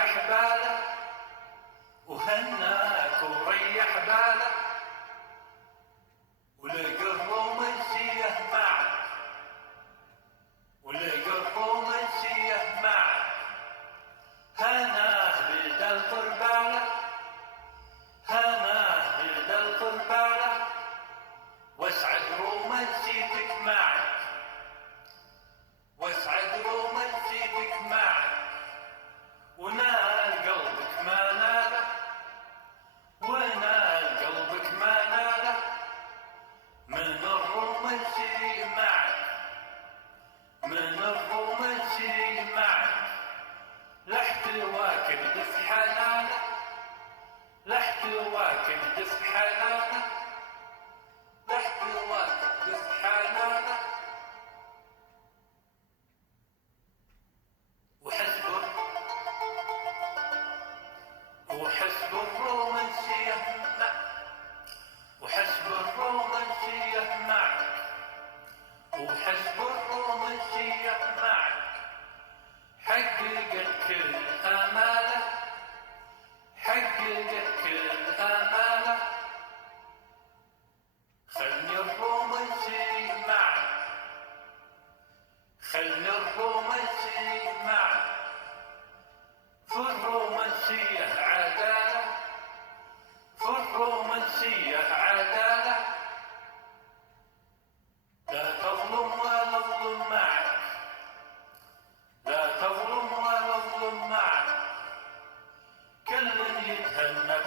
وريح باله وهناك وريح باله ولقى الرومانسية معك ولقى الرومانسية معك هناه بدل قرباله هناه بدل قرباله واسعد رومانسيتك معك واسعد رومانسيتك معك ونال قلبك ما ناله ونال قلبك ما ناله من الرومانسي معك من الرومانسي معك لاحتواك بدف حنانه لاحتواك بدف حنانه لاحتواك بدف حنانه وحسب الرومانسية وحسب الرومانسية معك وحسب الرومانسية معك حققت كل آماله حققت كل آماله خلني الرومانسي معك خلني الرومانسي معك في الرومانسية عدالة في الرومانسية عدالة لا تظلم ولا اظلم معك لا تظلم ولا اظلم معك كل يتهنى